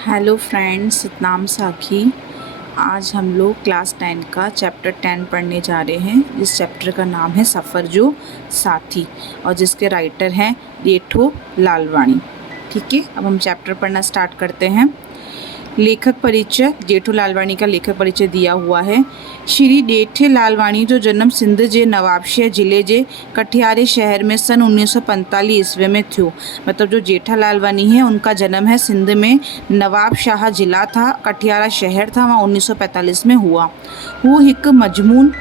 Hello friends, Satnam साखी। आज हम लोग क्लास 10 का चैप्टर 10 पढ़ने जा रहे हैं। इस चैप्टर का नाम है सफ़र जो साथी और जिसके राइटर हैं जेठो लालवाणी। ठीक है, अब हम चैप्टर पढ़ना स्टार्ट करते हैं। लेखक परिचय। जेठो लालवाणी का लेखक परिचय दिया हुआ है। श्री जेठे लालवाणी जो जन्म सिंध जे नवाबशाह ज़िले जे कठियारे शहर में सन 1945 ईस्वी में थियो। मतलब जो जेठा लालवाणी है उनका जन्म है सिंध में नवाबशाह ज़िला था, कठियारा शहर था, वहाँ 1945 में हुआ। वो हिक मजमून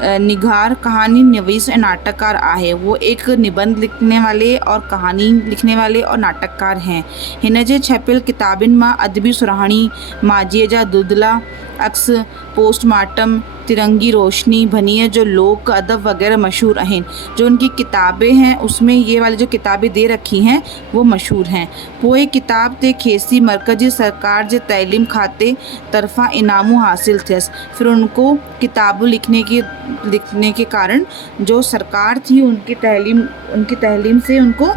निगार, कहानी नवीस ऐं नाटककार आहे। वो एक निबंध लिखने वाले और कहानी लिखने वाले और नाटककार हैं। हिन जे छपियल किताबनि मां अदबी सुराहणी, माजीअ जा दुदला, अक्स, पोस्टमार्टम, तिरंगी रोशनी, भनीअ जो लोक अदब वग़ैरह मशहूर आहिनि। जो उनकी किताबें हैं उसमें ये वाली जो किताबें दे रखी हैं वो मशहूर हैं। पोइ किताब ते खेसी मरकज़ी सरकार जे तइलीम खाते तरफ़ां इनामूं हासिल थियसि। फिर उनको किताबों लिखने के कारण जो सरकार थी उनकी तहलीम से उनको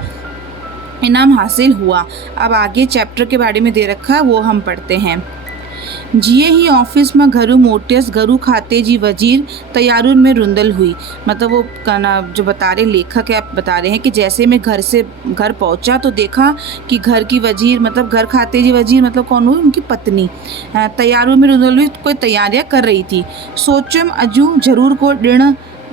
इनाम हासिल हुआ। अब आगे चैप्टर के बारे में दे रखा है वो हम पढ़ते हैं। जीअं ही ऑफिस में घरू मोटियसि, घरू खाते जी वजीर तैयारुनि में रुंधल हुई। मतलब वो जो बता रहे लेखक है, आप बता रहे हैं कि जैसे मैं घर पहुंचा तो देखा कि घर की वजीर मतलब घर खाते जी वजीर मतलब कौन हुई, उनकी पत्नी तैयारुनि में रुंधल हुई, कोई तैयारियां कर रही थी। सोचम अजू जरूर को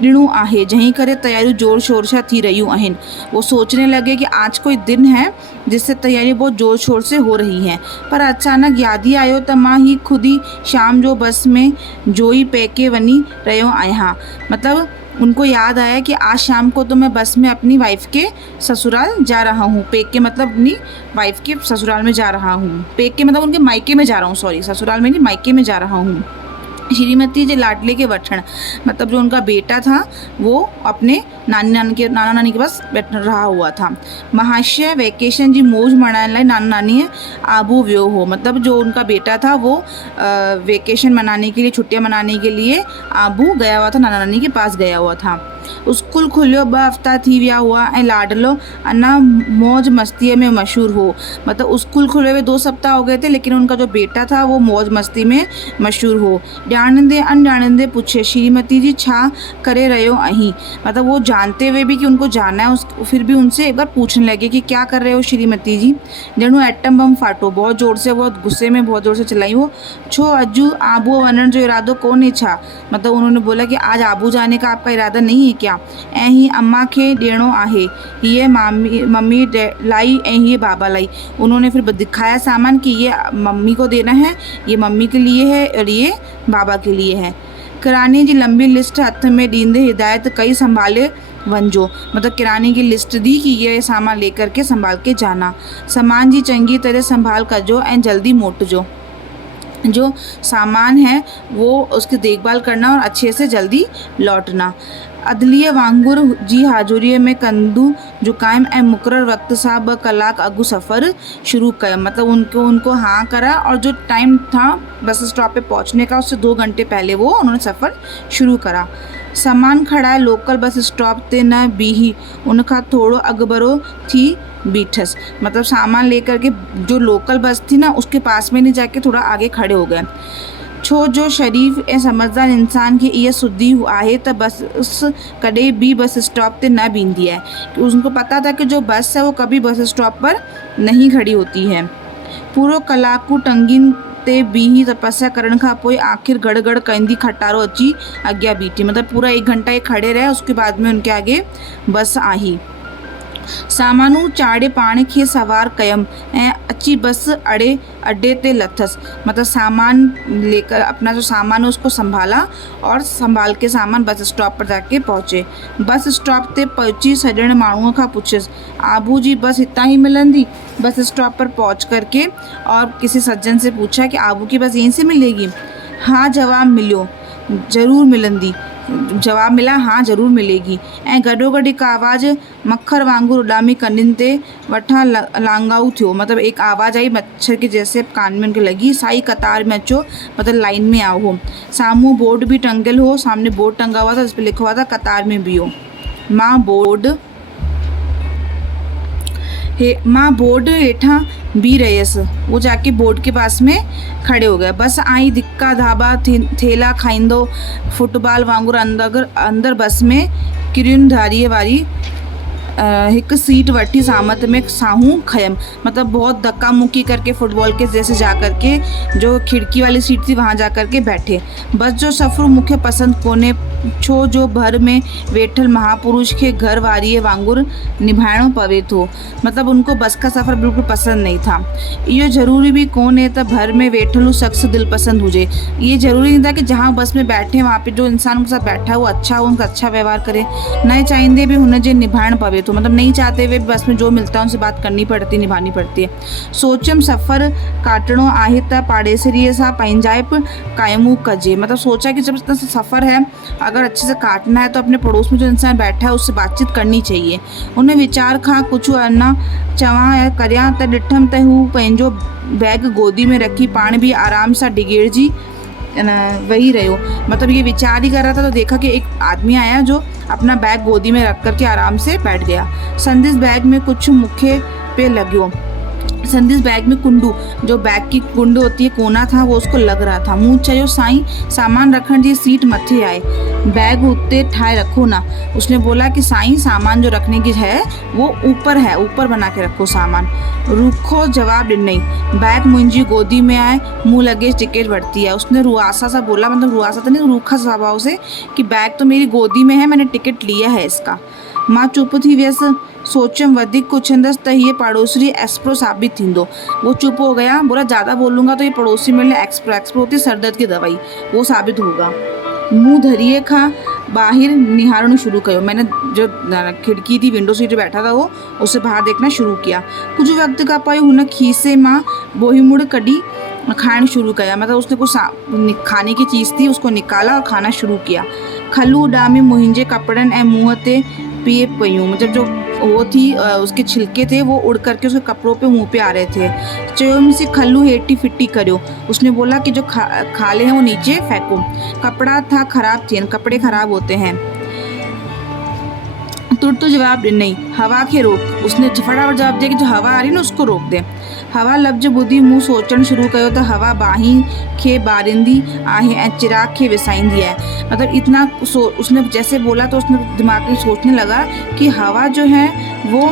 ॾिणो आहे, जहीं करे तैयारियूं जोर शोर से थी रहियूं आहिनि। वो सोचने लगे कि आज कोई दिन है जिससे तैयारी बहुत जोर शोर से हो रही हैं। पर अचानक याद ही आयो त मां ही खुद ही शाम जो बस में जोई पैके वनी रहियो आहियां। मतलब उनको याद आया कि आज शाम को तो मैं बस में अपनी वाइफ के ससुराल जा रहा हूँ। पेके मतलब अपनी वाइफ के ससुराल में जा रहा हूँ। पेके मतलब उनके मायके में जा रहा हूँ, सॉरी, ससुराल में नहीं, मायके में जा रहा हूँ। श्रीमती जे लाडले के वठण मतलब जो उनका बेटा था वो अपने नाना नानी के पास बैठ रहा हुआ था। महाशय वेकेशन जी मौज मनाने लाइ नाना नानी आबू वियो हो। मतलब जो उनका बेटा था वो वेकेशन मनाने के लिए, छुट्टियां मनाने के लिए आबू गया हुआ था, नाना नानी के पास गया हुआ था। स्कूल खुलियो 2 हफ़्ता थी विया हुआ ऐं लाडलो अञा मौज मस्तीअ में मशहूर हो। मतलब स्कूल खुले हुए 2 सप्ताह हो गए थे लेकिन उनका जो बेटा था वो मौज मस्ती में मशहूर हो। ॼाणंदे अनजाणंदे पूछे, श्रीमती जी छा करे रहियो आहीं। मतलब वो जानते हुए भी कि उनको जाना है फिर भी उनसे एक बार पूछने लगे कि क्या कर रहे हो श्रीमती जी। ॼणू एटम बम फाटो, बहुत ज़ोर से, बहुत गुस्से में बहुत ज़ोर से चिल्लाई वो। छो अजू आबू वञण जो इरादो कोन्हे छा। मतलब उन्होंने बोला कि आज आबू जाने का आपका इरादा नहीं है क्या। ऐं ही अम्मा खे ॾियणो आहे, ये मम्मी लाई ऐं ये बाबा लाई। उन्होंने फिर दिखाया सामान कि ये मम्मी को देना है, ये मम्मी के लिए है और ये बाबा के लिए है। किराने जी लंबी लिस्ट हथ में ॾींदे हिदायत कई, संभाले वञिजो। मतलब किराने की लिस्ट दी कि ये सामान लेकर के संभाल के जाना। सामान जी चंगी तरह संभाल कजो ऐं जल्दी मोटजो। जो सामान है वो उसकी देखभाल करना और अच्छे से जल्दी लौटना। अदलीअ वांगुर जी हाज़ुरीअ में कंधु झुकायम ऐं मुक़रर वक्त सां 2 कलाक अॻु सफ़र शुरू कयो। मतलब उनको हाँ करा और जो टाइम था बस स्टॉप पे पहुंचने का उससे 2 घंटे पहले वो उन्होंने सफ़र शुरू करा। सामान खड़ाए लोकल बस स्टॉप ते न बीही, उनखां थोड़ो अॻुबरो थी बीठस। मतलब सामान लेकर के जो लोकल बस थी ना उसके पास में नहीं जाके थोड़ा आगे खड़े हो गए। छो जो शरीफ ऐं समझदार इंसान की इहा सुधी आहे त बस कॾहिं भी बस स्टॉप ते न बीहंदी है। उनको पता था कि जो बस है वो कभी बस स्टॉप पर नहीं खड़ी होती है। पूरो कलाकु टंगिन ते बीही तपस्या करण खां पोइ आखिर गड़गड़ कंदी खटारो अची अॻियां बीठी। मतलब पूरा 1 घंटा ये खड़े रहे, उसके बाद में उनके आगे बस आई। सामानू चाड़े पाण खे सवार कयम ऐं अची बस अड्डे ते लथस। मतलब सामान लेकर अपना जो सामान है उसको संभाला और संभाल के सामान बस स्टॉप पर जाके पहुँचे। बस स्टॉप ते पहुंची सजण माण्हूअ खां पुछियसि, आबू जी बस हितां ही मिलंदी। बस स्टॉप पर पहुंच करके और किसी सज्जन से पूछा कि आबू की बस यहीं से मिलेगी। हाँ जवाब मिलियो, ज़रूर मिलंदी। जवाब मिला, हाँ ज़रूर मिलेगी। ऐं गॾोगॾु हिकु आवाज़ मक्खर वांगुरु उॾामी कननि ते वठां लांगाऊ थियो। मतलब एक आवाज़ आई मच्छर के जैसे कान में उनके लगी। साई कतार में अचो, मतलब लाइन में आओ हो। सामू बोर्ड भी टंगियल हो, सामने बोर्ड टंगा हुआ था जिस पर लिखा हुआ था कतार में बीहो। मां बोर्ड हे माँ बोर्ड हेठा बी रहियसि। वो जाके बोर्ड के पास में खड़े हो गए। बस आई धिक्का धाबा थेला खाईंदो फुटबॉल वांगुरु अंदर बस में किरियुनि धारीअ वारी हिकु सीट वठी सामत में साहूं खयम। मतलब बहुत धक्का मुक्की करके फुटबॉल के जैसे जा करके जो खिड़की वाली सीट थी वहाँ जा करके बैठे। बस जो सफ़र मूंखे पसंद कोने छो जो भर में वेठल महापुरुष के घर वारीअ वांगुरु निभाइणो पवे थो। मतलब उनको बस का सफ़र बिल्कुल पसंद नहीं था। इहो ज़रूरी भी कोन्हे त भर में वेठल शख्स दिल पसंद हुजे। ये ज़रूरी नहीं था कि जहाँ बस में बैठे वहाँ पे जो इंसान उनके साथ बैठा है वो अच्छा हो, उनका अच्छा व्यवहार करे। न चाहींदे भी हुनजे निभाइण पवे थो। मतलब नहीं चाहते हुए बस में जो मिलता है उनसे बात करनी पड़ती, निभानी पड़ती है। सोचम सफ़र काटणो आहे त पाड़ेसरीअ सां पंहिंजाइप कायमू कजे। मतलब सोचा कि जब इतना सफ़र है अगर अच्छे से काटना है तो अपने पड़ोस में जो इंसान बैठा है उससे बातचीत करनी चाहिए। उन विचार खां कुछ अञा चवां या करियां त ॾिठमि त हू पंहिंजो बैग गोदी में रखी पाण भी आराम सां डिगेड़जी वही रहो। मतलब ये विचार ही कर रहा था तो देखा कि एक आदमी आया जो अपना बैग गोदी में रख करके आराम से बैठ गया। संदिस बैग में कुछ मुखे पे लग्यो। संदिस बैग में कुंडू, जो बैग की कुंड होती है कोना था, वो उसको लग रहा था। मूं चयो साईं सामान रखण जी सीट मथे आहे, बैग उते ठाए रखो ना। उसने बोला कि साईं सामान जो रखने की है वो ऊपर है, ऊपर बना के रखो सामान। रूखो जवाब ॾिनई, बैग मुंहिंजी गोदी में आहे, मूं लगे टिकट वरती है। उसने रुआसा सा बोला, मतलब रुआसा तो नहीं, रूखा स्वभाव से, कि बैग तो मेरी गोदी में है, मैंने टिकट लिया है इसका। मां चुप थी वियसि। सोचम वधिक पुछंदसि त हीअ पड़ोसी एस्प्रो साबित थींदो। वो चुप हो गया। बोला ज़्यादा बोलूँगा तो ये पड़ोसी मेरे लिए एक्सप्रो होती है सरदर्द की दवाई, वो साबित होगा। मुंह धरिए खां बाहिर निहारणु शुरू कयो। मैंने जो खिड़की थी, विंडो सीट पे बैठा था वो, उससे बाहर देखना शुरू किया। कुछ वक्त खां पोइ हुन खीसे मां बोहीमुड़ कढी खाइण शुरू किया। मतलब उसने कुछ खाने की चीज़ थी उसको निकाला और खाना शुरू किया। खलू उॾामी मुंहिंजे कपिड़नि ऐं मुंहं ते पिए पयूं। मतलब जो वो थी उसके छिलके थे वो उड़ करके उसके कपड़ों पे मुंह पे आ रहे थे। चयोम से खलू हेटी फिटी करियो। उसने बोला कि जो खाले हैं वो नीचे फेंको। कपड़ा था खराब थे, कपड़े खराब होते हैं। तुरंत जवाब ॾिनई, हवा खे रोक। उसने फटाफट जवाब दिया कि जो हवा आ रही ना उसको रोक दे। हवा लफ़्ज़ ॿुधी मूं सोचणु शुरू कयो त हवा बाही खे ॿारींदी आहे ऐं चिराग खे विसाईंदी आहे। मतलब इतना उसने जैसे बोला तो उसने दिमाग में सोचने लगा कि हवा जो है वो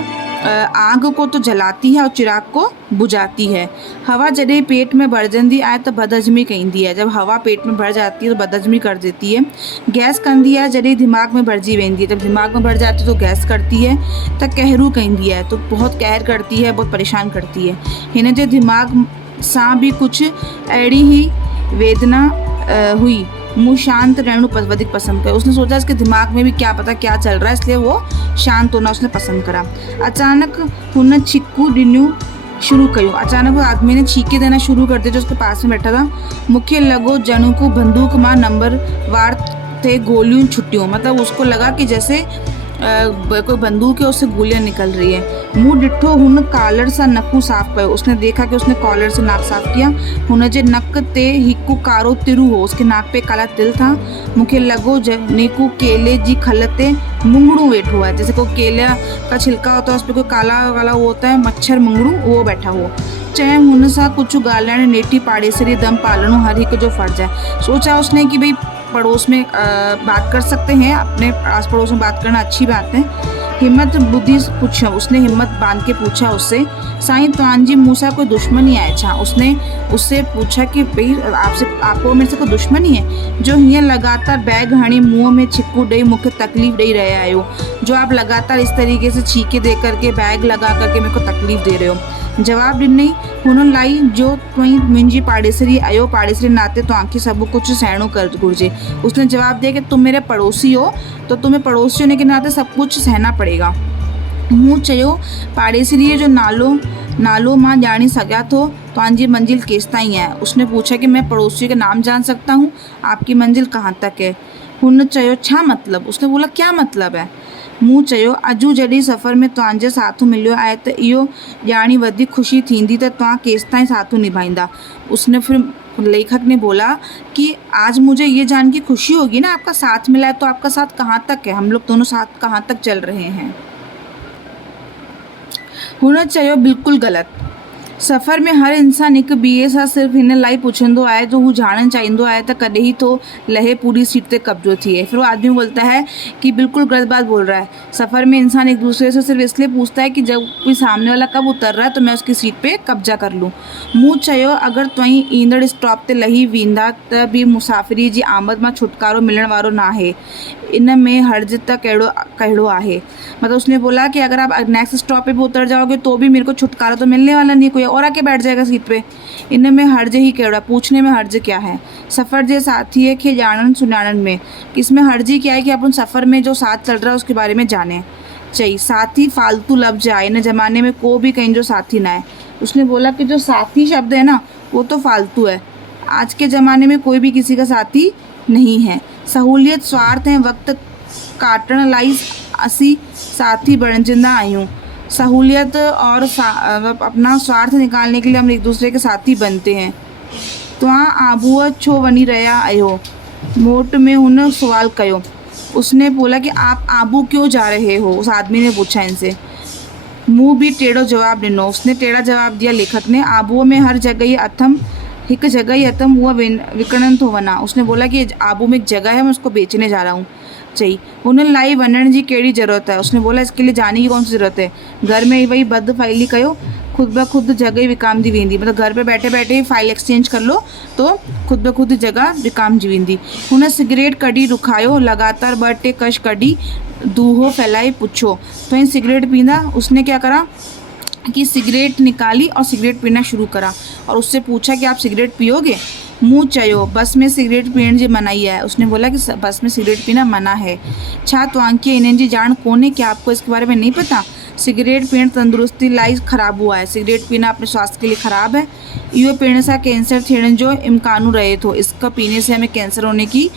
आग को तो जलाती है और चिराग को बुझाती है। हवा जॾहिं पेट में भरजंदी आहे त बदहज़मी कंदी है। जब हवा पेट में भर जाती है तो बदहज़मी कर देती है। गैस कंदी है जॾहिं दिमाग में भरजी वेंदी है। जब दिमाग में भर जाती है तो गैस करती है। त कहरू कंदी है, तो बहुत कहर करती है, बहुत परेशान करती है। हिन जे दिमाग सां भी कुछ अहिड़ी ही वेदना हुई। मुँह शांत रहणु वधिक पसंद कयो। उसने सोचा इसके दिमाग में भी क्या पता क्या चल रहा है, इसलिए वो शांत होना उसने पसंद करा। अचानक हुन छिक्कू ॾिनियूं शुरू कयूं। अचानक वो आदमी ने छीके देना शुरू कर दिया जो उसके पास में बैठा था। मूंखे लॻो ॼणु को बंदूक मां नंबर वार थे गोलियूं छुटियूं। मतलब उसको लगा कि जैसे कोई बंदूक है उससे गोलियां निकल रही है। मुंह ॾिठो हुन कॉलर सां नकू साफ़ कयो। उसने देखा कि उसने कॉलर से नाक साफ़ किया। हुन जे नक ते हिकु कारो तिरु हो, उसके नाक पे काला तिल था। मूंखे लॻो नेकू केले जी खल ते मुंगड़ू वेठो है। जैसे कोई केला का छिलका होता है उस पर कोई काला वाला वो होता है मच्छर मुंगड़ू, वो बैठा हो। चए हुन सां कुछ ॻाल्हाइण नेठी पाड़ेसरी दम पालणो हर हिक जो फर्ज है। सोचा उसने कि भाई पड़ोस में बात कर सकते हैं, अपने आस पड़ोस में बात करना अच्छी बात है। हिम्मत बुद्धि पूछा, उसने हिम्मत बांध के पूछा उससे, साईं तव्हांजी मूंसां कोई दुश्मनी है छा? उसने उससे पूछा कि भाई आपको मेरे से कोई दुश्मनी है जो हीअं लगातार बैग हणी मुंह में छिक्कू ॾेई मूंखे तकलीफ़ ॾेई रहिया आहियो? जो आप लगातार इस तरीके से छीके दे करके बैग लगा करके मेरे को तकलीफ़ दे रहे हो। जवाब ॾिनई हुन लाई जो तुई मुंहिंजी पाड़ेसरी आयो, पाड़ेसरी नाते तव्हांखे सभु कुझु सहणो घुरिजे। उसने जवाब दिया कि तुम मेरे पड़ोसी हो तो तुम्हें पड़ोसी होने के नाते सब कुछ सहना पड़ेगा। मूं चयो पाड़ेसरीअ जो नालो मां ॼाणी सघां थो, तव्हांजी मंजिल केसि ताईं है? उसने पूछा कि मैं पड़ोसी का नाम जान सकता हूँ, आपकी मंजिल कहाँ तक है? हुन चयो छा मतलब? उसने बोला क्या मतलब है? मूं चयो अॼु जॾहिं सफ़र में तव्हांजे साथ मिलियो आहे त इहो ॼाणी वधीक ख़ुशी थींदी त तव्हां केसि ताईं साथ निभाईंदा। उसने फिर लेखक ने बोला कि आज मुझे ये जान की खुशी होगी ना आपका साथ मिला है, तो आपका साथ कहाँ तक है, हम लोग दोनों साथ कहाँ तक चल रहे हैं। हुन चयो बिल्कुलु ग़लति। सफ़र में हर इंसान हिक ॿिए सां सिर्फ़ु हिन लाइ पुछंदो आहे जो हू ॼाणणु चाहींदो आहे त कॾहिं ही तो लहे पूरी सीट ते कब्जो थिए। फिर वो आदमी बोलता है कि बिल्कुल गलत बात बोल रहा है। सफ़र में इंसान एक दूसरे से सिर्फ इसलिए पूछता है कि जब कोई सामने वाला कब उतर रहा है तो मैं उसकी सीट पे कब्जा कर लूँ। मूं चयो अगरि तव्हीं ईंदड़ स्टॉप ते लही वेंदा त बि मुसाफ़िरी जी आमद मां छुटकारो मिलण वारो नाहे। इन में हर्ज त कहिड़ो आहे। मतलब उसने बोला कि अगर आप नेक्स्ट स्टॉप पे भी उतर जाओगे तो भी मेरे को छुटकारा तो मिलने वाला नहीं, कोई और आके बैठ जाएगा सीट पे। इन में हर्ज ही कहिड़ो आहे, पूछने में हर्ज क्या है। सफ़र जे साथीअ खे ॼाणण सुञाणण में, इसमें हर्ज ही क्या है कि अपन सफ़र में जो साथ चल रहा है उसके बारे में जाने। चई साथी फालतू लफ्ज़ आहे, इन ज़माने में को भी कंहिंजो साथी ना है। उसने बोला कि जो साथी शब्द है ना वो तो फालतू है। आज के ज़माने में कोई भी किसी का साथी नहीं है। सहूलियत स्वार्थ ऐं वक़्त काटण लाइ असी साथी बणजंदा आहियूं। सहूलियत और अपना स्वार्थ निकालने के लिए हम एक दूसरे के साथी बनते हैं। तव्हां आबूअ छो वञी रहिया आहियो, मोट में हुन सवाल कयो। उसने बोला कि आप आबू क्यों जा रहे हो, उस आदमी ने पूछा इनसे। मुंह भी टेढ़ो जवाब ॾिनो, उसने टेढ़ा जवाब दिया लेखक ने। आबूअ में हर जगह ही अथम, एक जगह ही अथम हुआ विकणन थो वञा। उसने बोला कि आबू में एक जगह है, मैं उसको बेचने जा रहा हूँ। चई हुन लाइ वञण जी कहिड़ी ज़रूरत है। उसने बोला इसके लिए जाने की कौन सी ज़रूरत है, घर में ही वही बद फाइली कयो, खुद ब खुद जगह विकामजी वेंदी। मतलब घर पे बैठे बैठे ही फाइल एक्सचेंज कर लो तो खुद ब खुद जगह विकामजी वेंदी। हुन सिगरेट कढी रुखायो, लगातार 2-3 कश कढी दूहो फैलाए पुछो तो इन सिगरेट पींदा। उसने क्या करा कि सिगरेट निकाली और सिगरेट पीना शुरू करा और उससे पूछा कि आप सिगरेट पियोगे। मुंह चयो बस में सिगरेट पीण जी मनाही है। उसने बोला कि बस में सिगरेट पीना मना है। छा तव्हांखे इन्हनि जी ॼाण कोन्हे, क्या आपको इसके बारे में नहीं पता। सिगरेट पीण तंदुरुस्ती लाइ ख़राबु हुआ है। सिगरेट पीना अपने स्वास्थ्य के लिए ख़राब है। इहो पीने से कैंसर थियण जो इम्कान रहे थो। इसका पीने से हमें कैंसर होने की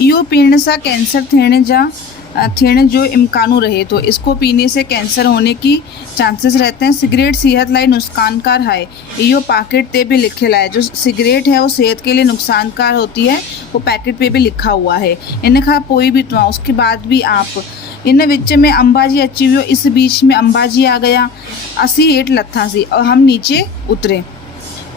इहो पीने से कैंसर थियण जो इम्कान रहे थो। इसको पीने से कैंसर होने की चांसेस रहते हैं। सिगरेट सेहत लाइ नुकसानकार है, इहो पैकेट पे भी लिखियल है। जो सिगरेट है वो सेहत के लिए नुकसानकार होती है, वो पैकेट पे भी लिखा हुआ है। इन खां पोइ भी तव्हां, उसके बाद भी आप। इन विच में अंबाजी अची वियो। इस बीच में अंबाजी आ गया। असी हेठि लथासीं और हम नीचे उतरे।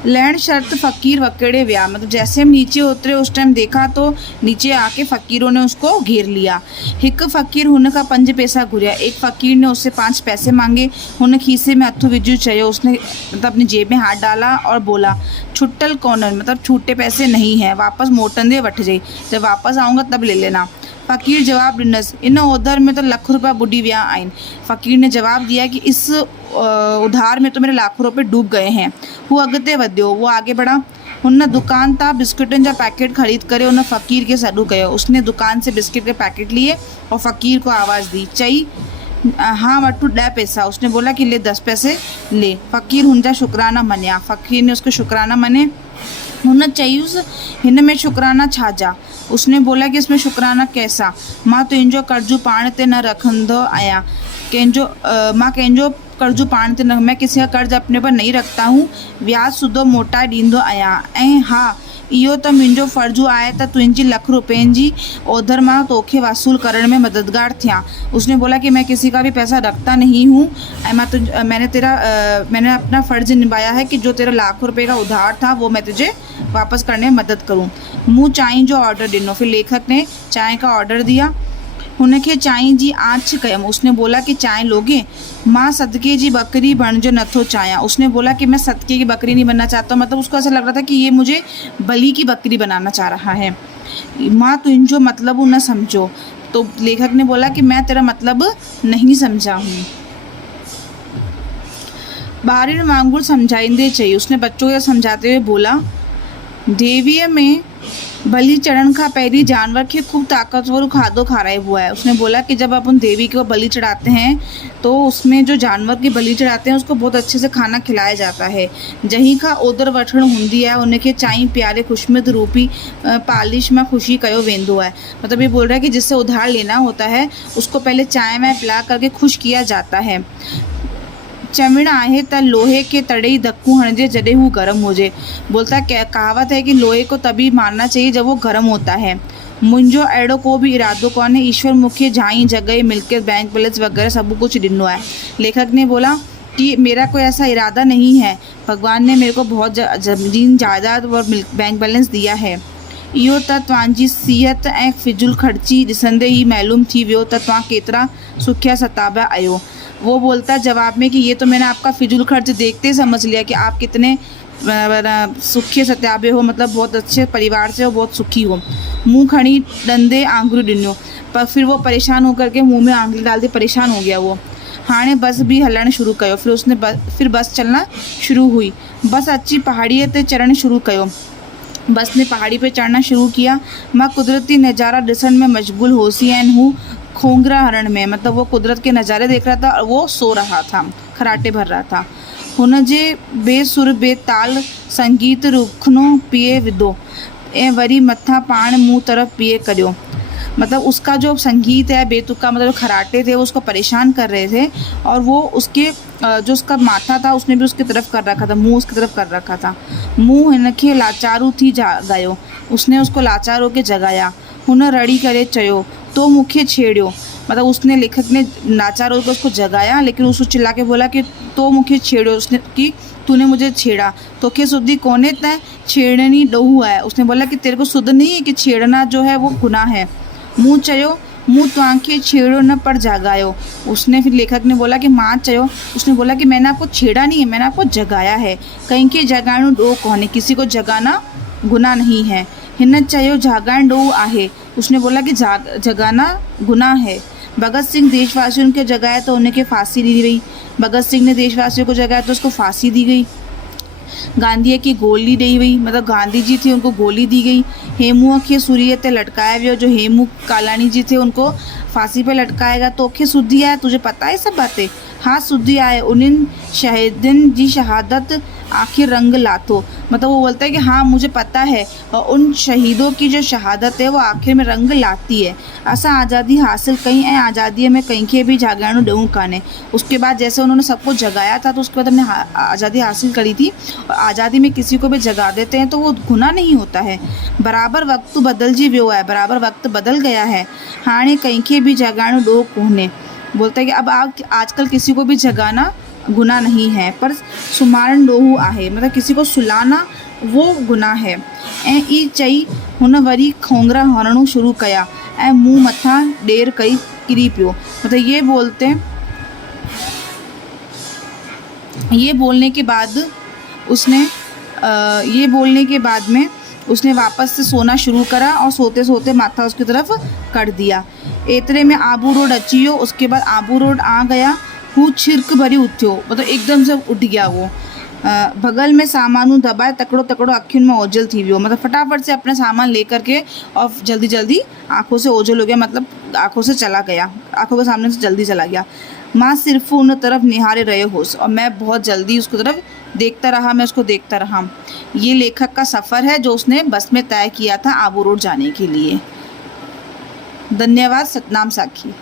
लैंड शर्त फ़कीर वकेड़े व्या। मतलब जैसे हम नीचे उतरे उस टाइम देखा तो नीचे आके फ़कीरों ने उसको घेर लिया। एक फ़कीर हुन का 5 पैसा घुरिया। एक फ़कीर ने उससे 5 पैसे मांगे। हुन खीसे में हथु विझू चयो। उसने मतलब अपनी जेब में हाथ डाला और बोला छुट्टल कोनन, मतलब छूटे पैसे नहीं हैं, वापस मोटंदे वठ जाई, जब वापस आऊँगा तब ले लेना। फ़कीर जवाब ॾिनसि इन उधार में तो लाख रुपया बुॾी विया आहिनि। फ़कीर ने जवाब दिया कि इस उधार में तो मेरे लाखों रुपए डूब गए हैं। वो अॻिते वधियो, वो आगे बढ़ा। हुन दुकान तां बिस्कुटनि जा पैकेट ख़रीद करे उन फ़कीर खे सॾु कयो। उसने दुकान से बिस्किट के पैकेट लिए और फ़कीर को आवाज़ दी। चई हाँ वठू 10 पैसा। उसने बोला कि ले 10 पैसे ले। फ़कीर हुनजा शुक्राना मञिया। फ़कीर ने उसको शुक्राना मने। हुन चयुसि हिन में शुक्राना छा जा। उसने बोला कि इसमें शुक्राना कैसा, मां तुंहिंजो कर्ज़ु पाण ते न रखंदो आहियां। मां कंहिंजो कर्ज़ु पाण ते न, मैं किसी का कर्ज़ अपने पर नहीं रखता हूँ, ब्याज सूदो मोटाए ॾींदो आहियां। ऐं हा इहो त मुंहिंजो फ़र्ज़ु आहे त तुंहिंजी लाख रुपयनि जी ओधर मां तोखे वसूल करण में मददगार थियां। उसने बोला कि मैं किसी का भी पैसा रखता नहीं हूँ, मैंने अपना फ़र्ज़ निभाया है कि जो तेरा लाख रुपए का उधार था वो मैं तुझे वापस करने में मदद करूँ। मूं चांहि जो ऑर्डर ॾिनो। फिर लेखक ने चाय का ऑर्डर दिया। हुनखे चांहि जी आंच कयमि। उसने बोला कि चाय लोगे। मां सदके जी बकरी बणिजो नथो चाहियां। उसने बोला कि मैं सदके की बकरी नहीं बनना चाहता। मतलब उसको ऐसा लग रहा था कि ये मुझे बलि की बकरी बनाना चाह रहा है। मां तुंहिंजो मतलब न समझो। तो लेखक ने बोला कि मैं तेरा मतलब नहीं समझा हूँ। ॿारनि वांगुरु सम्झाईंदे चई। उसने बच्चों को समझाते हुए बोला देवीअ में बलि चढ़ण खां पहिरीं जानवर के खूब ताकतवर खाधो खाराइबो है। उसने बोला कि जब अपन देवी को बलि चढ़ाते हैं तो उसमें जो जानवर की बलि चढ़ाते हैं उसको बहुत अच्छे से खाना खिलाया जाता है। जहीं खां ओधर वठण हूंदी है उनखे चांहि प्यारे खुशमिद रूपी पालिश में खुशी कयो वेंदो है। मतलब ये बोल रहा है कि जिससे उधार लेना होता है उसको पहले चाय में पिला करके खुश किया जाता है। चवण आहे त लोहे के तड़े ही धक्कू हणजे जॾहिं हू गर्म हुजे। बोलता कहावत है कि लोहे को तभी मारना चाहिए जब वो गर्म होता है। मुंहिंजो अहिड़ो को बि इरादो कोन्हे, ईश्वर मूंखे झाई जगह मिल्कियत बैंक बैलेंस वगैरह सब कुछ ॾिनो है। लेखक ने बोला कि मेरा कोई ऐसा इरादा नहीं है, भगवान ने मेरे को बहुत ज़मीन जायदाद और बैंक बैलेंस दिया है। इहो त तव्हांजी सिहत ऐं फिजुल ख़र्ची ॾिसंदे ही मालूम थी वियो त तव्हां केतिरा सुखिया सताबिया आहियो। वो बोलता जवाब में कि ये तो मैंने आपका फिजुल खर्च देखते ही समझ लिया कि आप कितने सुखी सत्याबे हो, मतलब बहुत अच्छे परिवार से हो, बहुत सुखी हो। मुंह खड़ी डंदे आंगुरी ॾिनो, पर फिर वो परेशान होकर के मुंह में आंगुरी डालते परेशान हो गया वो। हाणे बस भी हलण शुरू कयो, फिर उसने फिर बस चलना शुरू हुई। बस अची पहाड़ीअ ते चढ़ण शुरू कयो। बस ने पहाड़ी पे चढ़ना शुरू किया। मां कुदरती नज़ारा ॾिसण में मशगूल होसी ऐं हू खोंगरा हरण में, मतलब वो कुदरत के नज़ारे देख रहा था और वो सो रहा था, खराटे भर रहा था। हुन जे बेसुर बेताल संगीत रुखनो पिए विधो ऐं वरी मथा पाण मुंह तरफ़ पिए करियो। मतलब उसका जो संगीत है बेतुका, मतलब खराटे थे वो उसको परेशान कर रहे थे, और वो उसके जो उसका माथा था उसने भी उसकी तरफ कर रखा था, मुंह उसकी तरफ कर रखा था। मुंह हिनखे लाचारू थी जगायो, उसने उसको लाचार होके जगाया। हुन रड़ी करे चयो तो मूंखे छेड़ियो, मतलब उसने लेखक ने लाचार होकर उसको जगाया, लेकिन उसको चिल्ला के बोला कि तो मूंखे छेड़ियो, उसने कि तूने मुझे छेड़ा, तोखे सुधी कोने तैं छेड़नी ॾोहू आहे। उसने बोला कि तेरे को सुध नहीं है कि छेड़ना जो है वो गुनाह है। मूं चयो मूं तव्हांखे छेड़ो न पर जगायो। उसने फिर लेखक ने बोला कि मां चयो, उसने बोला कि मैंने आपको छेड़ा नहीं है, मैंने आपको जगाया है। कहीं के जगाणो ॾोह कोन्हे, किसी को जगाना गुनाह नहीं है। हिन चयो जागाइण ॾोह आहे, उसने बोला कि जगाना गुनाह है। भगत सिंह देशवासियों को जगाया तो उनके फांसी दी गई। भगत सिंह ने देशवासियों को जगाया तो उसको फांसी दी गई। गांधीअ खे गोली ॾेई वई, मतलब गांधी जी थे उनको गोली दी गई। हेमूअ खे सूरीअ ते लटकाया वियो, जो हेमू कालानी जी थे उनको फांसी पे लटकाया गया। तोखे सुधी आहे, तुझे पता है सब बातें? हाँ सुधी आहे। उन्हनि शहीदनि जी शहादत आखिर रंग लाथो, मतलब वो बोलता है कि हाँ मुझे पता है, और उन शहीदों की जो शहादत है वो आखिर में रंग लाती है। असां आज़ादी हासिल कई ऐं आज़ादीअ में कंहिंखे बि जाॻाइणो ॾियूं कान्हे। उसके बाद जैसे उन्होंने सबको जगाया था तो उसके बाद हमने आज़ादी हासिल करी थी, और आज़ादी में किसी को भी जगा देते हैं तो वो गुनाह नहीं होता है। बराबर वक्त बदलजी वियो आहे, बराबर वक्त बदल गया है। हाणे कंहिंखे बि जगाइणो ॾोह कोन्हे। बोलता है कि अब आजकल किसी को भी जगाना गुनाह नहीं है, पर सुम्हारण ॾोहू आहे, मतलब किसी को सुलाना वो गुनाह है। ऐं ई चई हुन वरी खोंगरा हरणो शुरू कया ऐं मुंह मथा ॾेर कई किरी पियो। मतलब ये बोलने के बाद में उसने वापस से सोना शुरू करा और सोते सोते माथा उसकी तरफ कर दिया। एतरे में आबू रोड अची वियो। उसके बाद आबू रोड आ गया। हू छिरक भरी उथियो, मतलब एकदम से उठ गया वो। बगल में सामानू दबाए तकड़ो तकड़ो अखियुनि में ओझल थी वियो, मतलब फटाफट से अपना सामान लेकर के और जल्दी जल्दी आंखों से ओझल हो गया, मतलब आंखों से चला गया, आंखों के सामने से जल्दी चला गया। मां सिर्फ उन तरफ निहारे रहे होस, और मैं बहुत जल्दी उसकी तरफ देखता रहा, मैं उसको देखता रहा। ये लेखक का सफ़र है जो उसने बस में तय किया था आबू रोड जाने के लिए। धन्यवाद। सतनाम साखी।